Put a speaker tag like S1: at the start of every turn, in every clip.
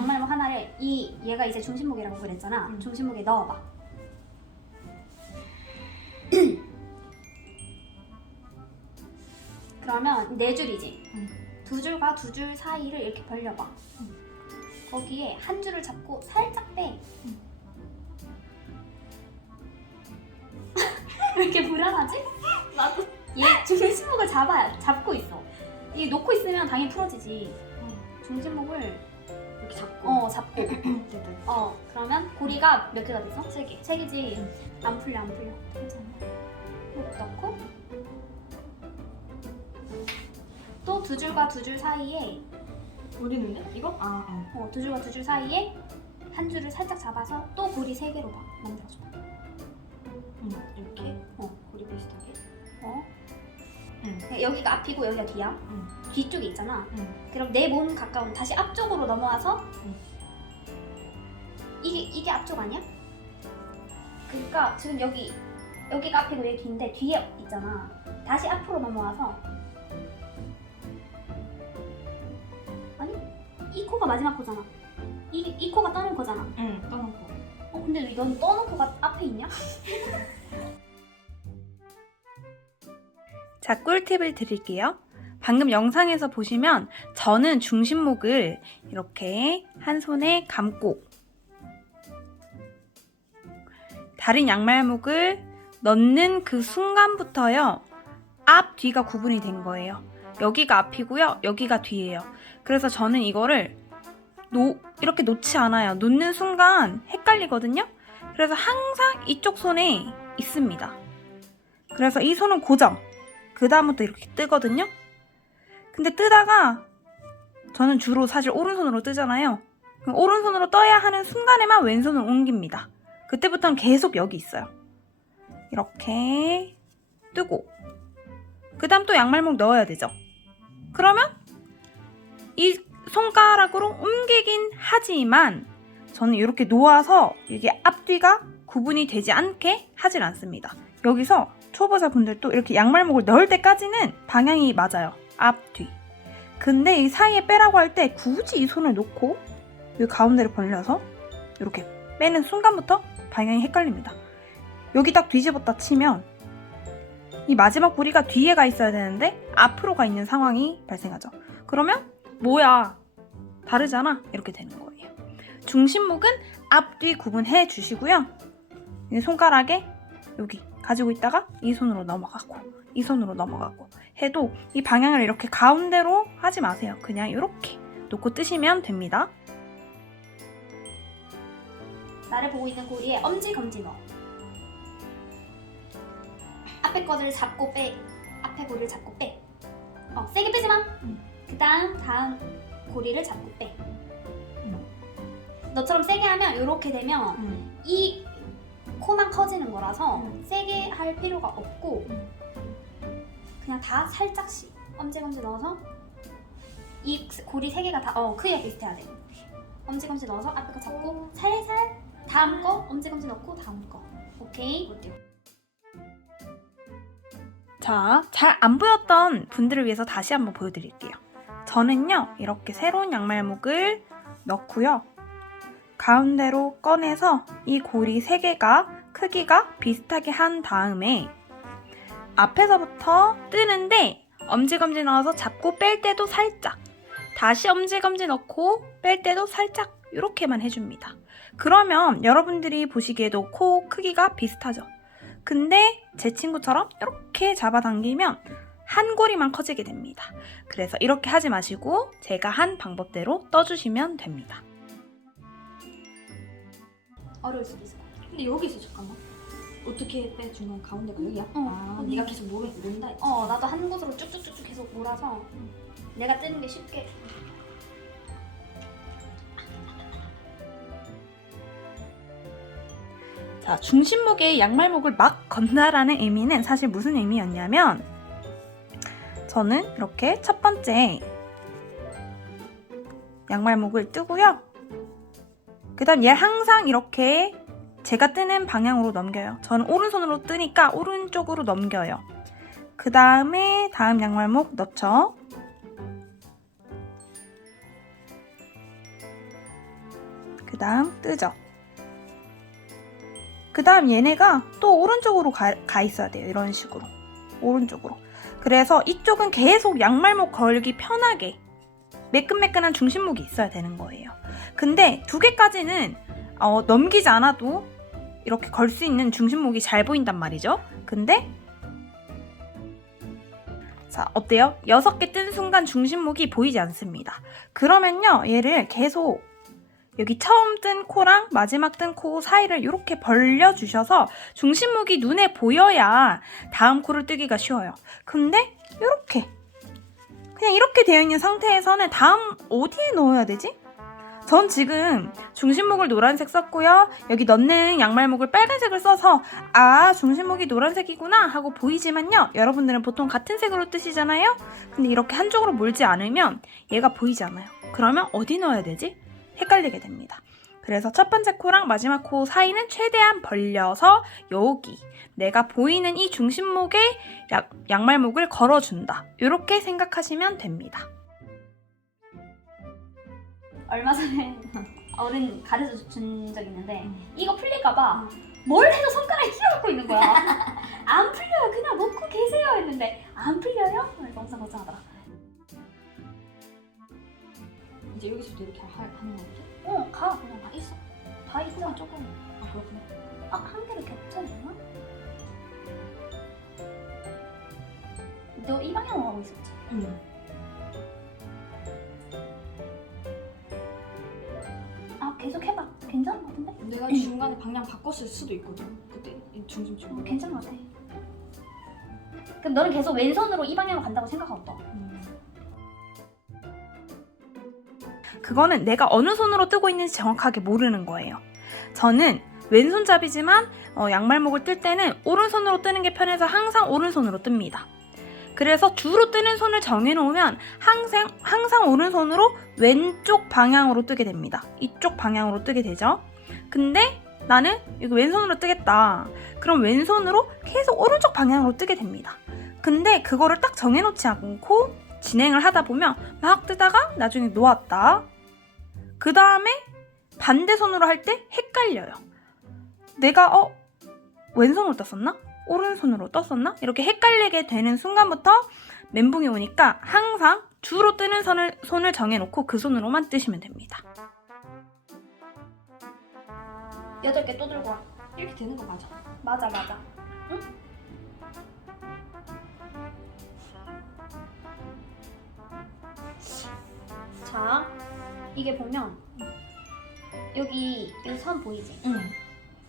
S1: 양말 목 하나를 이 얘가 이제 중심목이라고 그랬잖아.
S2: 음.
S1: 중심목에 넣어봐. 그러면 네 줄이지.
S2: 음.
S1: 두 줄과 두 줄 사이를 이렇게 벌려봐. 거기에 한 줄을 잡고 살짝 빼. 왜 이렇게 불안하지? 나도 얘 중심목을 잡아 잡고 있어. 이게 놓고 있으면 당연히 풀어지지. 중심목을
S2: 이렇게 잡고.
S1: 어 잡고. 어 그러면 고리가 몇 개가 됐어? 세 개. 세 개지. 안 풀려 안 풀려. 괜찮아. 이렇게 넣고 또 두 줄과 두 줄 사이에
S2: 어디 있는데? 이거? 아, 아.
S1: 어, 두 줄과 두 줄 사이에 한 줄을 살짝 잡아서 또 고리 세 개로 막 만들어줘.
S2: 응. 이렇게.
S1: 어.
S2: 고리 비슷하게.
S1: 어.
S2: 응.
S1: 여기가 앞이고 여기가 뒤야.
S2: 응.
S1: 뒤쪽에 있잖아.
S2: 응.
S1: 그럼 내 몸 가까운 다시 앞쪽으로 넘어와서
S2: 응.
S1: 이게 이게 앞쪽 아니야? 그러니까 지금 여기 여기가 앞이고 여기 뒤인데 뒤에 있잖아. 다시 앞으로 넘어와서 아니 이 코가 마지막 코잖아. 이, 이 코가 떠는 거잖아.
S2: 응. 떠놓고.
S1: 어 근데 넌 떠는 코가 앞에 있냐?
S3: 자, 꿀팁을 드릴게요. 방금 영상에서 보시면 저는 중심목을 이렇게 한 손에 감고 다른 양말목을 넣는 그 순간부터요. 앞, 뒤가 구분이 된 거예요. 여기가 앞이고요. 여기가 뒤예요. 그래서 저는 이거를 놓, 이렇게 놓지 않아요. 놓는 순간 헷갈리거든요. 그래서 항상 이쪽 손에 있습니다. 그래서 이 손은 고정. 그 다음부터 이렇게 뜨거든요. 근데 뜨다가 저는 주로 사실 오른손으로 뜨잖아요. 오른손으로 떠야 하는 순간에만 왼손을 옮깁니다. 그때부터는 계속 여기 있어요. 이렇게 뜨고 그 다음 또 양말목 넣어야 되죠. 그러면 이 손가락으로 옮기긴 하지만 저는 이렇게 놓아서 이게 앞뒤가 구분이 되지 않게 하진 않습니다. 여기서 초보자분들도 이렇게 양말목을 넣을 때까지는 방향이 맞아요. 앞, 뒤. 근데 이 사이에 빼라고 할 때 굳이 이 손을 놓고 이 가운데를 벌려서 이렇게 빼는 순간부터 방향이 헷갈립니다. 여기 딱 뒤집었다 치면 이 마지막 고리가 뒤에 가 있어야 되는데 앞으로 가 있는 상황이 발생하죠. 그러면 뭐야? 다르잖아? 이렇게 되는 거예요. 중심목은 앞뒤 구분해 주시고요. 이 손가락에 여기 가지고 있다가 이 손으로 넘어가고 이 손으로 넘어가고 해도 이 방향을 이렇게 가운데로 하지 마세요. 그냥 이렇게 놓고 뜨시면 됩니다.
S1: 나를 보고 있는 고리에 엄지 검지 넣어. 앞에 거를 잡고 빼. 앞에 고리를 잡고 빼. 어, 세게 빼지 마.
S2: 응.
S1: 그다음 다음 고리를 잡고 빼. 너처럼 세게 하면 이렇게 되면
S2: 응.
S1: 이 코만 커지는 거라서
S2: 응.
S1: 세게 할 필요가 없고
S2: 응.
S1: 그냥 다 살짝씩 엄지검지 넣어서 이 고리 세 개가 다 어 크기가 비슷해야 돼. 엄지검지 넣어서 앞에 거 잡고 살살 다음 거 엄지검지 넣고 다음 거. 오케이.
S2: 어때요?
S3: 자, 잘 안 보였던 분들을 위해서 다시 한번 보여드릴게요. 저는요, 이렇게 새로운 양말목을 넣고요. 가운데로 꺼내서 이 고리 3개가 크기가 비슷하게 한 다음에 앞에서부터 뜨는데 엄지검지 넣어서 잡고 뺄 때도 살짝 다시 엄지검지 넣고 뺄 때도 살짝 이렇게만 해줍니다. 그러면 여러분들이 보시기에도 코 크기가 비슷하죠? 근데 제 친구처럼 이렇게 잡아당기면 한 고리만 커지게 됩니다. 그래서 이렇게 하지 마시고 제가 한 방법대로 떠주시면 됩니다.
S1: 어려울 수도 있어.
S2: 근데 여기서 잠깐만. 어떻게 빼주면 가운데가 여기야?
S1: 응.
S2: 아. 네가 계속 모르 모른다 했지.
S1: 어 나도 한 곳으로 쭉쭉쭉쭉 계속 몰아서 내가 뜨는 게 쉽게.
S3: 자, 중심목에 양말목을 막 건다라는 의미는 사실 무슨 의미였냐면 저는 이렇게 첫 번째 양말목을 뜨고요. 그 다음 얘 항상 이렇게 제가 뜨는 방향으로 넘겨요. 저는 오른손으로 뜨니까 오른쪽으로 넘겨요. 그 다음에 다음 양말목 넣죠. 다음 뜨죠. 그 다음 얘네가 또 오른쪽으로 가, 가 있어야 돼요. 이런 식으로. 오른쪽으로. 그래서 이쪽은 계속 양말목 걸기 편하게 매끈매끈한 중심목이 있어야 되는 거예요. 근데 두 개까지는 어, 넘기지 않아도 이렇게 걸 수 있는 중심목이 잘 보인단 말이죠. 근데 자, 어때요? 여섯 개 뜬 순간 중심목이 보이지 않습니다. 그러면요, 얘를 계속 여기 처음 뜬 코랑 마지막 뜬 코 사이를 이렇게 벌려주셔서 중심목이 눈에 보여야 다음 코를 뜨기가 쉬워요. 근데 이렇게 그냥 이렇게 되어 있는 상태에서는 다음 어디에 넣어야 되지? 전 지금 중심목을 노란색 썼고요. 여기 넣는 양말목을 빨간색을 써서 아 중심목이 노란색이구나 하고 보이지만요. 여러분들은 보통 같은 색으로 뜨시잖아요. 근데 이렇게 한쪽으로 몰지 않으면 얘가 보이지 않아요. 그러면 어디 넣어야 되지? 헷갈리게 됩니다. 그래서 첫 번째 코랑 마지막 코 사이는 최대한 벌려서 여기 내가 보이는 이 중심목에 약, 양말목을 걸어준다. 이렇게 생각하시면 됩니다.
S1: 얼마 전에 어른 가르쳐 준 적 있는데
S2: 음.
S1: 이거 풀릴까봐 뭘 해도 손가락에 끼워갖고 있는 거야. 안 풀려요. 그냥 놓고 계세요 했는데 안 풀려요? 엄청 걱정하더라.
S2: 이제 여기서부터 이렇게 하, 하는 거겠죠?
S1: 어, 가 그냥 다 있어. 다 있어.
S2: 조금 아 그렇구나.
S1: 아, 한 개를 겹쳐야 되나? 너 이 방향으로 가고 있었지?
S2: 응.
S1: 아, 계속 해봐. 괜찮은 것 같은데?
S2: 내가 중간에 방향 바꿨을 수도 있거든. 그때 이 중심
S1: 어,
S2: 쪽.
S1: 괜찮은 것 같아. 그럼 너는 계속 왼손으로 이 방향으로 간다고 생각하고 떠.
S2: 음.
S3: 그거는 내가 어느 손으로 뜨고 있는지 정확하게 모르는 거예요. 저는 왼손잡이지만 어, 양말목을 뜰 때는 오른손으로 뜨는 게 편해서 항상 오른손으로 뜹니다. 그래서 주로 뜨는 손을 정해놓으면 항상, 항상 오른손으로 왼쪽 방향으로 뜨게 됩니다. 이쪽 방향으로 뜨게 되죠. 근데 나는 이거 왼손으로 뜨겠다. 그럼 왼손으로 계속 오른쪽 방향으로 뜨게 됩니다. 근데 그거를 딱 정해놓지 않고 진행을 하다 보면 막 뜨다가 나중에 놓았다. 그 다음에 반대 손으로 할 때 헷갈려요. 내가 어 왼손으로 떴었나? 오른손으로 떴었나? 이렇게 헷갈리게 되는 순간부터 멘붕이 오니까 항상 주로 뜨는 손을, 손을 정해놓고 그 손으로만 뜨시면 됩니다.
S1: 여덟 개 또 들고 와.
S2: 이렇게 되는 거 맞아?
S1: 맞아, 맞아. 응? 이게 보면 여기 이선 보이지?
S2: 응.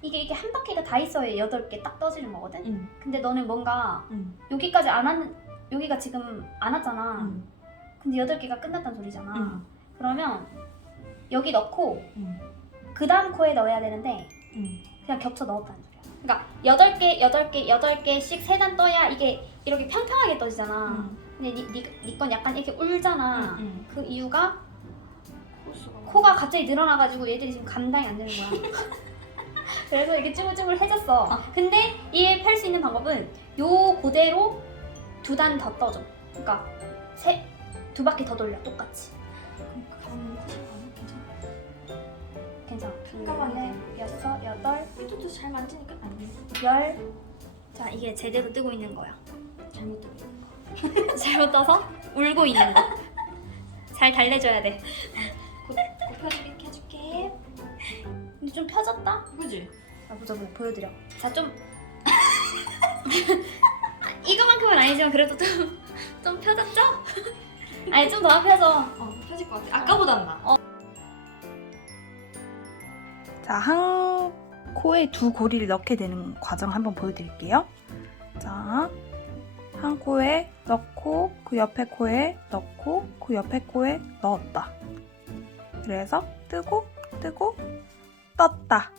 S1: 이게 이게 한 바퀴가 다 있어야 여덟 개 딱 떠지는 거거든.
S2: 응.
S1: 근데 너는 뭔가
S2: 응.
S1: 여기까지 안 왔는 여기가 지금 안 왔잖아.
S2: 응.
S1: 근데 여덟 개가 끝났단 소리잖아.
S2: 응.
S1: 그러면 여기 넣고
S2: 응.
S1: 그 다음 코에 넣어야 되는데
S2: 응.
S1: 그냥 겹쳐 넣었다는 소리야. 그러니까 여덟 개, 여덟 개, 여덟 개씩 세 단 떠야 이게 이렇게 평평하게 떠지잖아. 근데 니건 약간 이렇게 울잖아.
S2: 응.
S1: 그 이유가
S2: 코가
S1: 갑자기 늘어나가지고 얘들이 지금 감당이 안 되는 거야. 그래서 이렇게 쭈글쭈글해졌어. 근데 이에 펼수 있는 방법은 요 그대로 두 단 더 떠줘. 그러니까 세 두 바퀴 더 돌려 똑같이.
S2: 그럼 아니야? 괜찮아.
S1: 괜찮아. 넷, 여섯, 여덟,
S2: 삐뚤도 잘 만지니까 안 돼.
S1: 열. 자 이게 제대로 뜨고 있는 거야.
S2: 잘못 뜨고.
S1: 잘못 떠서 울고 있는 거. 잘 달래줘야 돼. 좀 펴졌다?
S2: 그지?
S1: 아 보자 보자 보여드려. 자 좀. 이거만큼은 아니지만 그래도 좀, 좀 펴졌죠? 아니 좀 더 펴져.
S2: 어 펴질 것 같아. 아까보단 나.
S3: 자, 한 코에 두 고리를 넣게 되는 과정 한번 보여드릴게요. 자, 한 코에 넣고 그 옆에 코에 넣고 그 옆에 코에 넣었다. 그래서 뜨고 뜨고 떴다.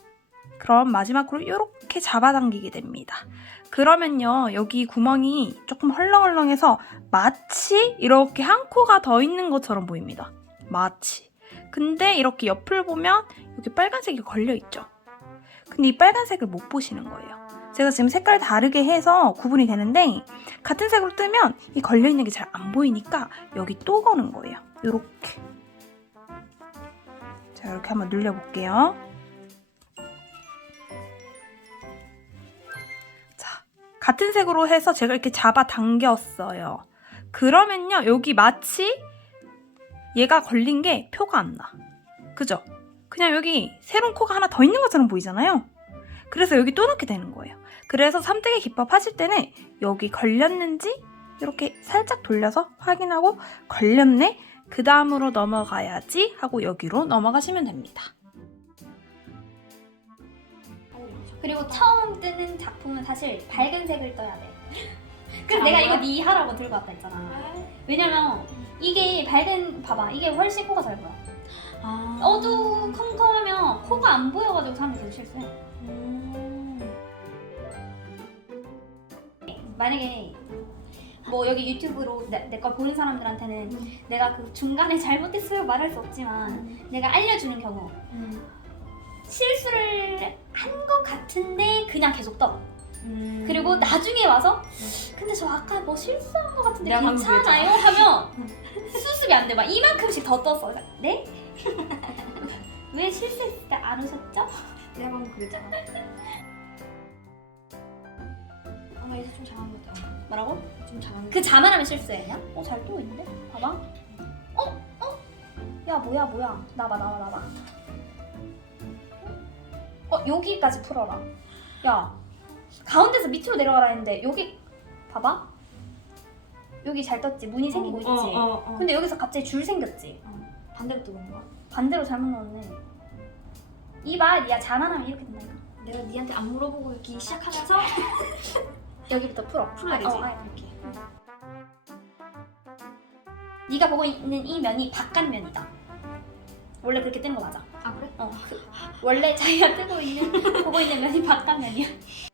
S3: 그럼 마지막으로 이렇게 잡아당기게 됩니다. 그러면요, 여기 구멍이 조금 헐렁헐렁해서 마치 이렇게 한 코가 더 있는 것처럼 보입니다. 마치. 근데 이렇게 옆을 보면 여기 빨간색이 걸려 있죠. 근데 이 빨간색을 못 보시는 거예요. 제가 지금 색깔 다르게 해서 구분이 되는데 같은 색으로 뜨면 이 걸려 있는 게 잘 안 보이니까 여기 또 거는 거예요. 이렇게. 자, 이렇게 한번 눌려볼게요. 같은 색으로 해서 제가 이렇게 잡아 당겼어요. 그러면요, 여기 마치 얘가 걸린 게 표가 안 나. 그죠? 그냥 여기 새로운 코가 하나 더 있는 것처럼 보이잖아요. 그래서 여기 또 넣게 되는 거예요. 그래서 삼뜨기 기법 하실 때는 여기 걸렸는지 이렇게 살짝 돌려서 확인하고 걸렸네? 그 다음으로 넘어가야지 하고 여기로 넘어가시면 됩니다.
S1: 그리고 처음 뜨는 작품은 사실 밝은 색을 떠야 돼. 그래서
S2: 아,
S1: 내가? 이거 네 하라고 들고 왔다 했잖아. 왜냐면 이게 밝은 봐봐 이게 훨씬 코가 잘 보여.
S2: 아.
S1: 어두컴컴하면 코가 안 보여가지고 사람들이 계속 실수해.
S2: 음.
S1: 만약에 뭐 여기 유튜브로 내거 보는 사람들한테는
S2: 음.
S1: 내가 그 중간에 잘못했어요 말할 수 없지만
S2: 음.
S1: 내가 알려주는 경우
S2: 음.
S1: 실수를 한 것 같은데 그냥 계속 떠.
S2: 음.
S1: 그리고 나중에 와서 근데 저 아까 뭐 실수한 것 같은데
S2: 내가 방금
S1: 괜찮아요? 하면 수습이 안 돼. 막 이만큼씩 더 떴어. 네? 왜 실수했을 때 안 오셨죠?
S2: 내가 방금 그랬잖아. 아, 나 이제 좀 잘하는 것 같아.
S1: 뭐라고?
S2: 좀 잘하는
S1: 그 자만하면 실수했냐? 어, 잘 뜨고 있는데? 봐봐. 어? 어? 야, 뭐야, 뭐야. 나봐, 나봐, 나봐. 어, 여기까지 풀어라. 야, 가운데서 밑으로 내려가라 했는데, 여기, 봐봐. 여기 잘 떴지? 무늬 생기고 있지?
S2: 어, 어, 어.
S1: 근데 여기서 갑자기 줄 생겼지?
S2: 반대로 뜨고 있는 거야?
S1: 반대로 잘못 넣었네. 이봐, 야, 자만하면 이렇게 된다니까.
S2: 내가 니한테 안 물어보고 이렇게 시작하면서
S1: 여기부터 풀어.
S2: 풀어야 되지?
S1: 어, 아, 이렇게. 네가 보고 있는 이 면이 바깥면이다. 원래 그렇게 뜨는 거 맞아. 어. 그, 원래 자기가 뜨고 있는 보고 있는 면이 바깥면이야.